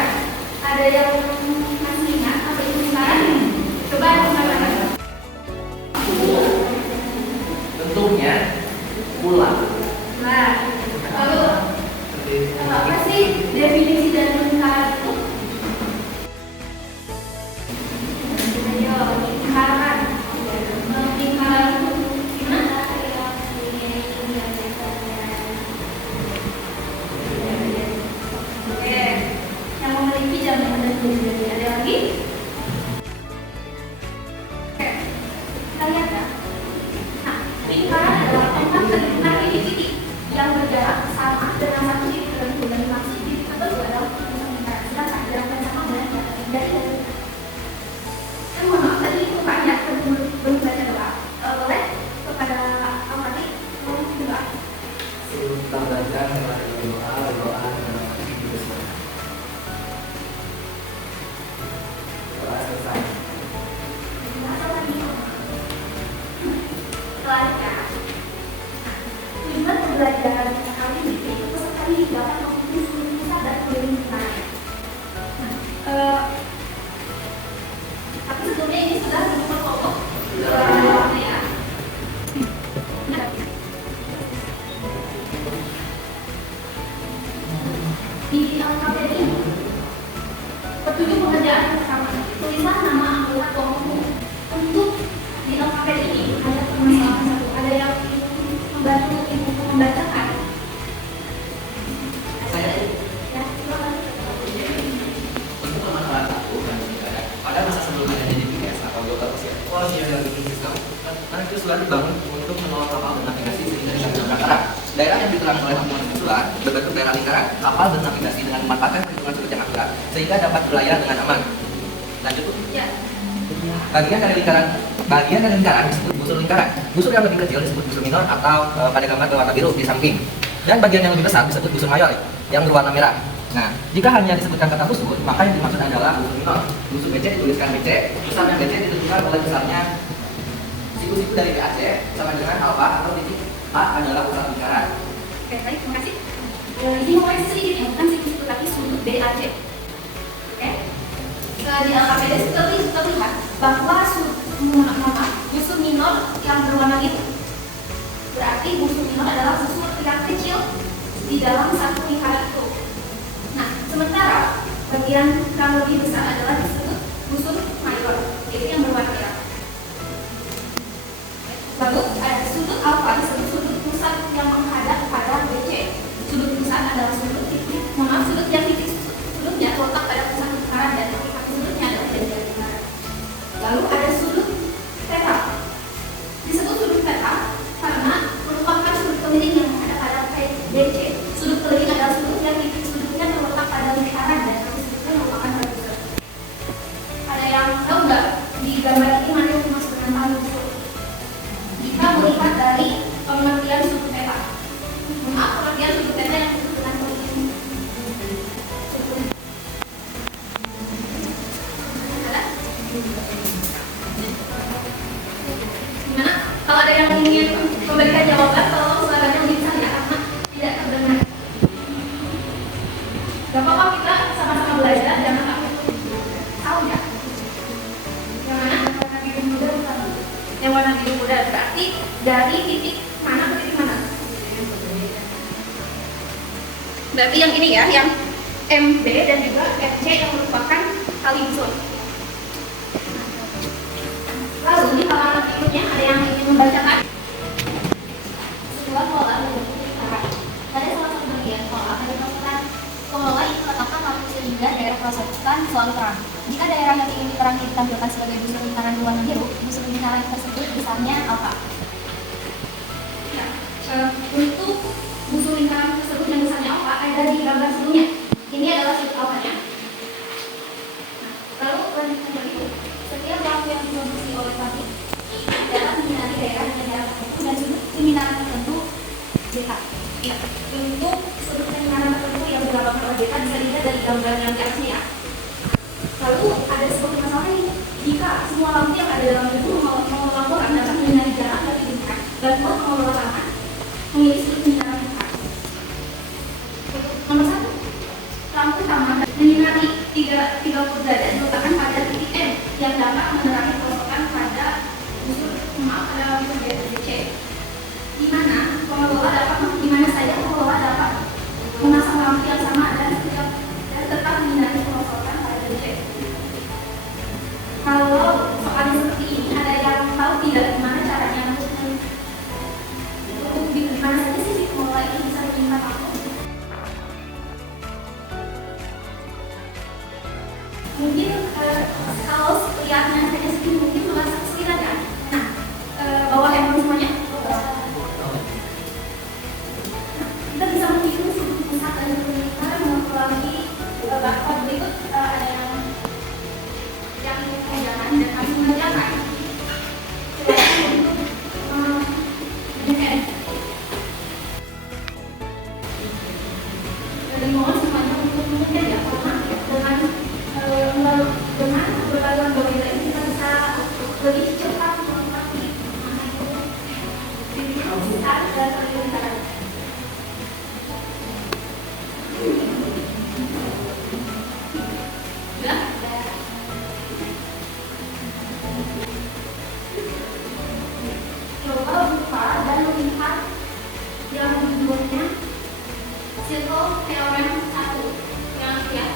lingkaran. Ada yang masih ingat apa itu lingkaran? Coba teman-teman. Bentuknya bulat. Nah, lalu apa sih definisi dari lingkaran itu? Ayo, lingkaran. Lingkaran itu gimana? Oke, yang memiliki jambatan dan bulu. Ada lagi? Oke, kita lihat ya. Nah, lingkaran adalah tempat terbentuk titik yang berjarak sama dengan satu titik tertentu dan dimaksud titik tertentu adalah lingkaran. Sedangkan jarak yang sama dengan jarak dari mohon maaf tadi itu banyak belum baca doa. Boleh kepada Al-Fatih doa. Kita belajar setelah doa selesai. Selanjutnya, tujuan pembelajaran kali ini itu sekali dapat mempunyai pusat dan pemerintahan. Tapi sebelumnya ini sudah difoto ya. Di LKPD ini petunjuk pengerjaan pertama tulisan nama anggota kelompok. Untuk di LKPD ini ada permasalahan satu, ada yang membantu ibu membacakan. Saya Ya, silakan. untuk permasalahan satu dan pada masa sebelum adanya DPS atau dokter usia sistem, karena itu sudah dibangun untuk menolak kapal dan navigasi sehingga tidak menabrak arah. Daerah yang diterangi oleh hubungan susulan berbentuk daerah lingkaran. Kapal dan navigasi dengan memanfaatkan perhitungan sudut yang akurat sehingga dapat berlayar dengan aman. Lanjut. Ya. Bagian dari lingkaran disebut busur lingkaran. Busur yang lebih kecil disebut busur minor atau pada gambar berwarna biru di samping. Dan bagian yang lebih besar disebut busur mayor yang berwarna merah. Nah, jika hanya disebutkan kata busur, maka yang dimaksud adalah busur minor. Busur BC dituliskan BC, besarnya BC ditentukan oleh besarnya siku-siku dari BAC sama dengan alfa atau titik A adalah pusat lingkaran. Oke, baik, terima kasih. Ini koreksi sedikit ya, bukan siku-siku tapi sudut BAC. Oke. Di LKPD terlihat bahwa busur minor yang berwarna biru. Berarti busur minor adalah busur yang kecil di dalam satu lingkaran itu. Nah, sementara bagian yang lebih besar adalah disebut busur mayor, yaitu yang berwarna merah. Lalu ada sudut alfa disebut sudut pusat yang menghadap pada BC. Sudut pusat adalah sudut yang titik sudutnya terletak pada pusat lingkaran dan kaki sudutnya adalah dari lingkaran. Lalu ada sudut theta. Disebut sudut theta karena merupakan sudut keliling yang menghadap pada BC. Sudut keliling adalah sudut yang titik sudutnya terletak pada lingkaran dan kaki sudutnya merupakan pada pusat. Ada yang tahu nggak di gambar ini mana yang dimaksud dengan tali busur? Kita melihat dari pengertian sudut theta. Maaf, pengertian sudut theta yang disebut dengan keliling. Gimana? Kalau ada yang ingin memberikan jawaban, tolong suaranya lebih besar ya, karena tidak terdengar. Gak apa-apa, kita sama-sama belajar, jangan takut tahu ya. Yang mana? Warna biru muda bukan? Yang warna biru muda berarti dari titik mana ke titik mana? Berarti yang ini ya, yang MB dan juga FC yang merupakan tali busur. Lalu di halaman berikutnya ada yang ingin membacakan sebuah pola bentuk lingkaran. Pada salah satu bagian pola ada peraturan pola itu letakkan lampu sehingga daerah perosotan selalu terang. Jika daerah yang ingin diterangi ditampilkan sebagai busur lingkaran berwarna biru, busur lingkaran tersebut besarnya alfa. Ya, untuk busur lingkaran tersebut yang besarnya alfa ada di gambar sebelumnya. Ini adalah sudut alfanya. Lalu lanjutkan berikut. Setiap lampu yang diproduksi oleh pabrik dapat menyinari daerah dengan jarak tertentu dan sudut penyinaran tertentu beta. Ya, untuk sudut penyinaran tertentu yang digambarkan oleh beta bisa dilihat dari gambar yang di atasnya ya. Lalu ada sebuah masalah ini. Jika semua lampu yang ada dalam itu melaporkan dapat menyinari jarak dari bintang dan pengelolaan memilih sudut penyinaran bintang. Nomor 1, lampu utama menyinari 30 derajat diletakkan pada titik M yang dapat menerangi kerosakan pada pada busur BC. Di mana saja pengelola dapat memasang lampu yang sama dan tetap menghindari kerosakan pada BC. Kalau soalnya seperti ini, ada yang tahu tidak gimana caranya untuk di mana saja sih si pengelola ini bisa meminta lampu? Mungkin kalau lihatnya saja sedikit mungkin merasa kesulitan ya. Nah, bawa handphone semuanya. Kita bisa menghitung sudut pusat dan lingkar melalui barcode berikut. Ada yang jangan dan kami mengerjakan. Silakan untuk mengerjakan. Dan mohon semuanya untuk mengerjakan ya, karena dengan berbagai model ini kita bisa lebih cepat menikmati besar dan terlihat. Coba buka dan melihat yang judulnya Circle Theorem 1 yang lihat.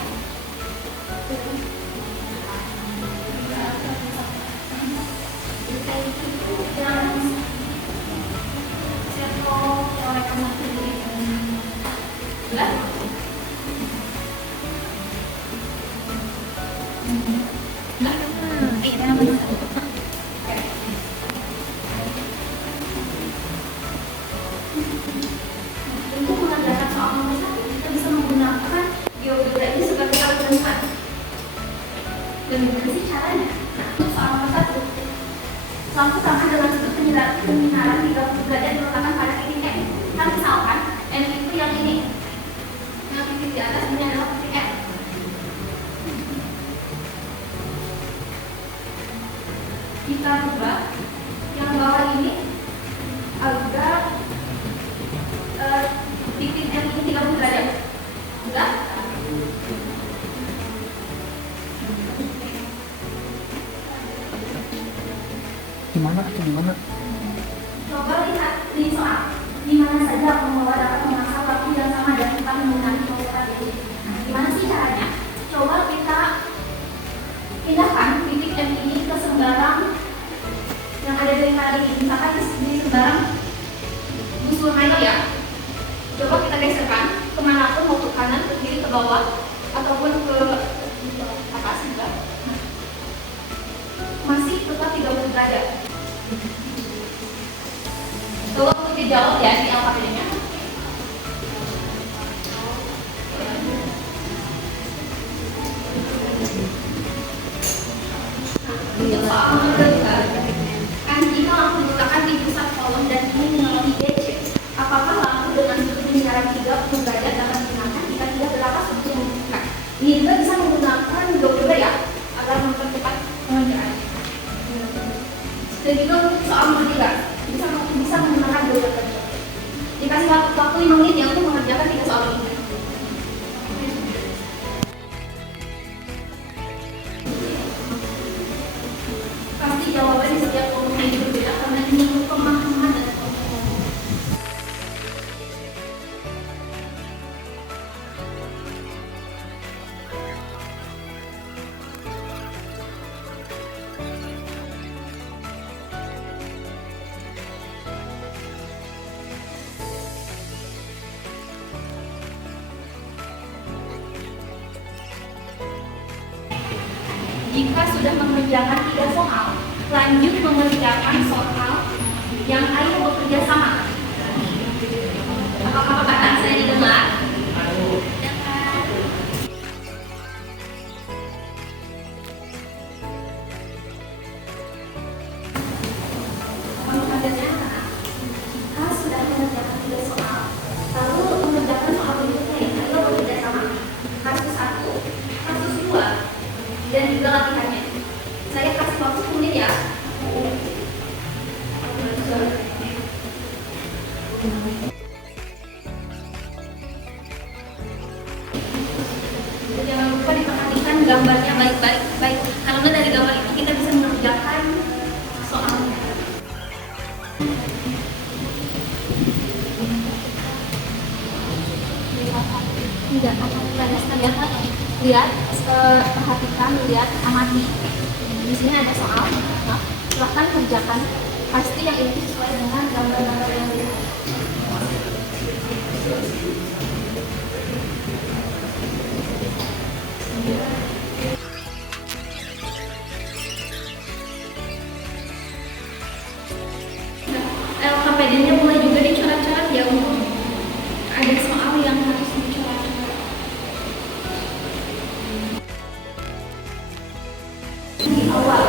Untuk mengerjakan soal nomor 1, kita bisa menggunakan geometri ini sebagai alat penemuan. Bagaimana sih caranya? Nah, untuk soal nomor 1, lampu sama dengan sudut penyinaran 30 derajat diletakkan pada titik M. Kan misalkan M itu yang ini, yang titik di atas ini adalah titik M. Kita ubah yang bawah ini agar titik M ini 30 derajat. Enggak? Gimana? Coba lihat di soal. Di mana saja pengelola dapat memasang lampu yang sama dan kita menggunakan pengelola ini. Nah, gimana sih caranya? Coba kita pindahkan titik M ini ke sembarang yang ada dari tadi. Misalkan di sembarang busur mayor ya. Coba kita geserkan kemanapun, mau ke kanan, ke kiri, ke bawah, ataupun ke atas juga. Masih tetap 30 derajat. Coba untuk dijawab ya di alfabetnya. Untuk soal nomor 2, kan jika lampu diletakkan di pusat kolom dan ini melalui DC, apakah lampu dengan sudut penyinaran 30 derajat dapat digunakan jika tidak berapa sudut yang membutuhkan? Ini juga bisa menggunakan geometri ya, agar mempercepat pengerjaan. Dan juga untuk soal nomor 3, bisa menggunakan geometri. Dikasih waktu 5 menit ya untuk mengerjakan 3 soal ini. Pasti jawaban di setiap kelompok itu berbeda karena ini pemahaman dan pemahaman. Jika sudah mengerjakan 3 soal, lanjut mengerjakan soal yang ayo bekerja sama. Apakah kata saya didengar? Jika sudah mengerjakan 3 soal, lalu mengerjakan soal berikutnya yang ayo bekerja sama. Kasus 1, kasus 2, dan juga latihannya. Saya kasih waktu 10 menit ya. Jangan lupa gambarnya baik-baik, karena dari gambar itu kita bisa mengerjakan soalnya. Tidak akan lihat, perhatikan, lihat, amati. Di sini ada soal, nah, silahkan kerjakan. Pasti yang ini sesuai dengan gambar-gambar yang dilihat. LKPD-nya mulai juga dicoret-coret ya, untuk ada soal yang harus dicoret-coret. Di awal,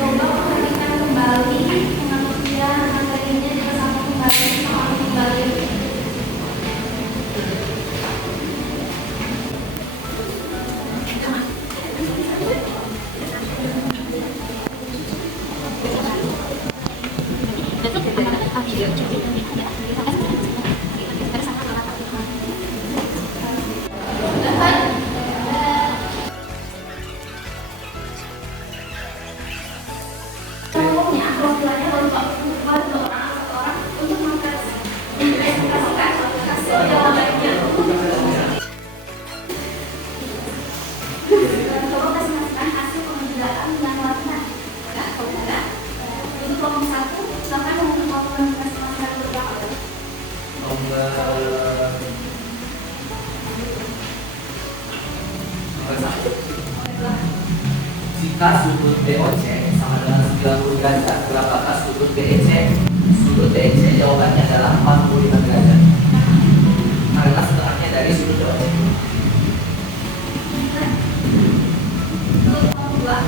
coba perhatikan kembali pengertian materinya, jangan sampai kembali soal kembali. Umumnya kewakilannya baru orang untuk mengekspresikan hasil jawabannya. Coba kasihkan hasil pengerjaan yang warna. Ya, kalau tidak, untuk kelompok 1, silakan mengumpulkan masing-masing berapa. Nomor 1. Jika sudut BOC sama dengan 90 derajat, berapakah sudut BEC? Sudut BEC jawabannya adalah 45 derajat. Karena setengahnya dari sudut BOC. Untuk kelompok 2.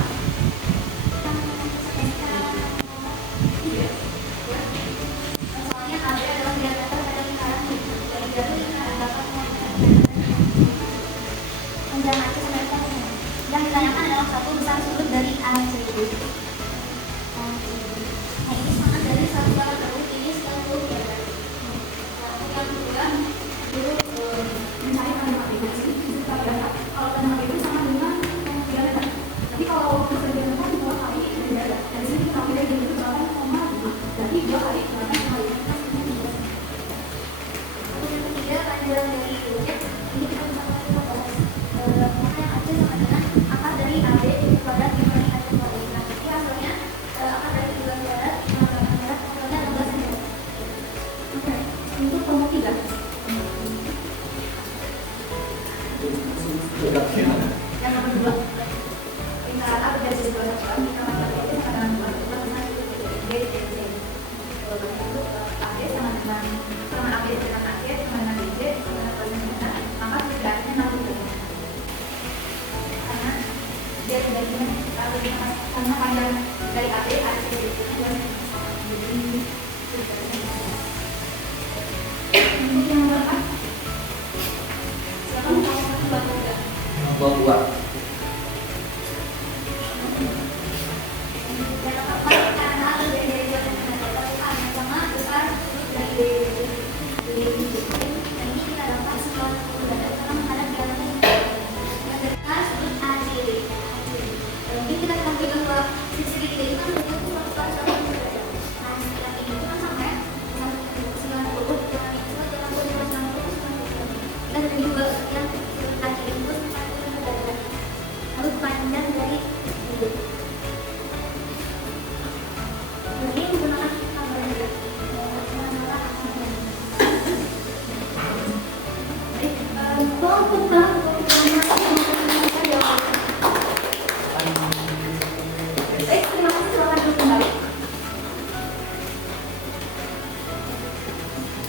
Soalnya AB adalah diameter pada lingkaran dari jalur lingkaran dapat panjang AC sampai dengan yang ditanyakan adalah satu besar sudut dari AC. Nah, ini sama dari satu alat terus ini 90 derajat. Yang kedua, dulu mencari pada aplikasi kalau pada itu sama dengan diameter. Jadi kalau diameter dua kali derajat. Dari sini kita ambil dari itu 8,5. Jadi 2 kali 8,5. Untuk yang ketiga, panjang dari ujung ini kita bisa bahas maka yang AC sama dengan akar dari AB kuadrat dikali AC kuadrat. Nah, jadi hasilnya akar dari 2 kuadrat hasilnya 16 cm. Oke, untuk kelompok 3. Yang nomor 2. Lingkaran A berada di sebelah kanan, lingkaran B itu sama dengan 2 dengan B dan C. Untuk AB sama dengan AB dengan AC sama dengan BC sama dengan maka setidaknya 60 derajat. Karena dia bagian karena panjang dari AB AC jadi yang berapa? Silakan Nomor 2. yang keempat, karena lebih dari yang sama besar sudut dari dan ini kita dapat setelah karena menghadap ke arah ini. Yang kedua sudut ACD. Mungkin kita akan pegang bahwa sisi segitiga itu kan bentuknya sekitar 90 derajat. Nah, yang ini itu kan sampai 90 dengan yang itu 90 dan juga yang sudut ACD itu 40 derajat. Lalu panjang dari hidup. Ini menggunakan gambar juga. Terima kasih, silakan duduk kembali.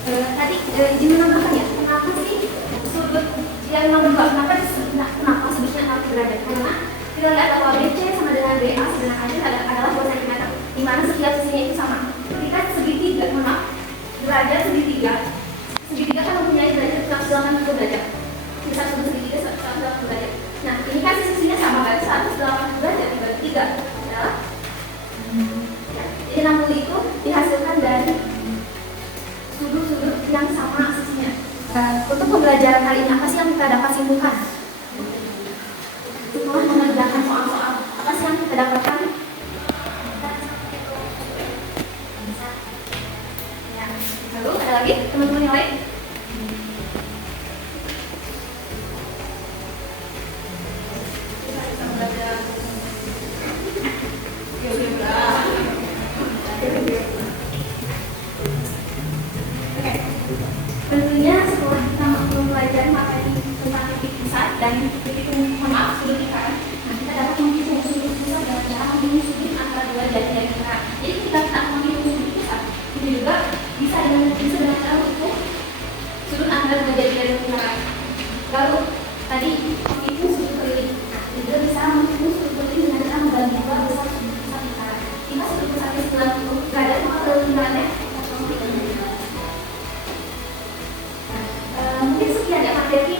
Tadi izin menambahkan ya, kenapa sih sudut yang nomor 2, kenapa sudutnya 60 derajat? Karena kita lihat bahwa BC sama dengan BA sama dengan AC adalah 2 cm, di mana setiap sisinya itu sama. Ketika segitiga, derajat segitiga kan mempunyai derajat 180 derajat. Bisa sudut segitiga 180 derajat. Nah, ini kan sisinya sama kan, 180 derajat dibagi 3 adalah ya, jadi 60 itu dihasilkan dari sudut-sudut yang sama sisinya. Untuk pembelajaran kali ini apa sih yang kita dapat simpulkan? Setelah dan titik sudut lingkaran. Nah, kita dapat menghitung sudut pusat dengan cara menghitung sudut antara dua jari-jari lingkaran. Jadi kita tak menghitung sudut pusat, itu juga bisa dengan cara menghitung sudut antara dua jari-jari lingkaran. Lalu tadi menghitung sudut keliling. Nah, juga bisa menghitung sudut keliling dengan cara membagi dua besar sudut pusat lingkaran. Jika sudut pusatnya 90 derajat, maka keliling lingkarannya 0,3 derajat. Mungkin sekian ya materi